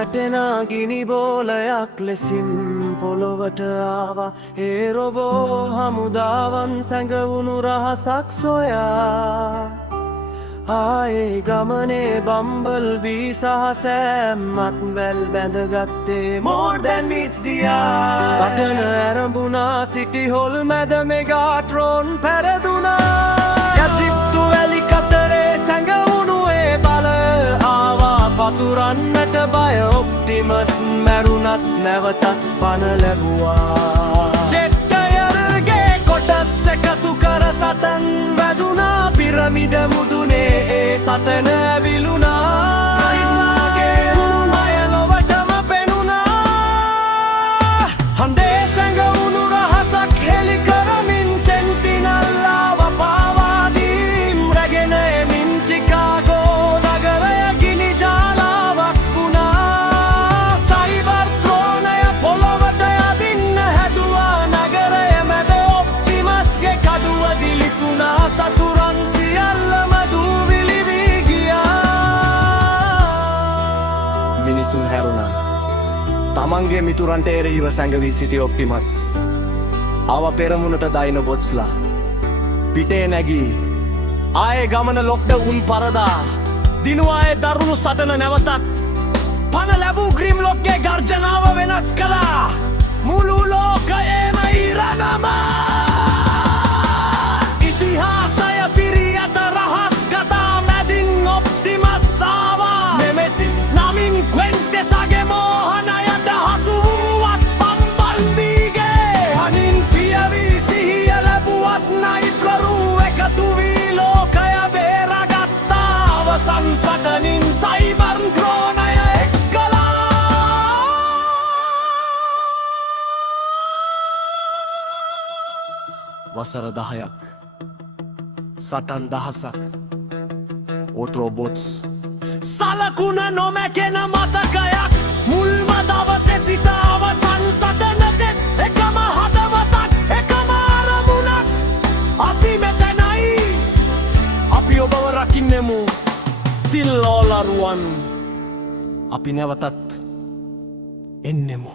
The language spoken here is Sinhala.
වැටෙනා ගිනි බෝලයක් ලෙසින් පොළොවට ආවා ඒ රොබෝ හමුදාවන් සැඟවුණු රහසක් සොයා ආයේ ගමනේ බම්බල් බී සහ සෑම්මත් වැල් බැඳගත්තේ more than meets the eye සටන ඇරඹුණා සිටි හොල් මැද මෙගාට්‍රෝන් පැරදුනා යජිප්තු වැලි කතරේ සැඟවුණු ඒ බලය ආවා පතුරන්නට බය ඔප්ටිමස් මැරුණත් නැවතත් පණ ලැබුවා චෙට්ටයරගේ කොටස් එකතු කර සටන් වැදුනා පිරමිඩ මුදුනේ ඒ සටන ඇවිලුණා මුරුමය ලොවටම පෙනුණා හඬේ සැඟවුණු රහසක් හෙළි කරමින් සෙන්ටිනල්ලාව පාවාදීම් රැගෙන එමින් චිකාගෝ නගරය ගිනි ජාලාවක් වුණා සයිබර් ද්‍රෝණය පොළොවට යදින්න හැදුවා නගරය මැද ඔප්ටිමස්ගේ කඩුව දිලිසුණා සතුරන් සියල්ලම දූවිලි වී ගියා මිනිසුන් හැරුණා තමන්ගේ මිතුරන්ට එරෙහිව සැඟවී සිටි ඔප්ටිමස් ආව පෙරමුණට දයින බොත්ස්ලා පිටේ නැගී ආයේ ගමන ලොක්ඩ උන් පරදා දිනුවා ඒ දරුණු සටන නැවතත් පණ ලැබූ ග්‍රිම්ලොක්ගේ ගර්ජනාව වෙනස් කළා මුළු ලෝකයේම ඉරණමා ඉතිහාසය පිරී ඇත රහස් කතා මැදින් ඔප්ටිමස් ආවා මෙමෙසින් නමින් ක්වෙන්ටෙසගේ මෝහනයට හසු වූවත් බම්බල්බීගේ හනින් පියවී සිහිය ලැබුවත් නයිට්‍රරු එකතු වී ලෝකය බේරගත්තා අවසන් සටනින් සයිබර් ද්‍රෝණය එක්කලා වසර 10ක් සටන් දහසක් ඕට්‍රෝබොට්ස් සලකුණ නොමැකෙන මතකයක් මුල්ම දවසේ සිට අවසන් සටනතෙත් එකම හදවතක් එකම අරමුණක් අපි මෙතැනයි අපි ඔබව රකින්නෙමු තිල්ලෝලරුවන් අපි නැවතත් එන්නෙමු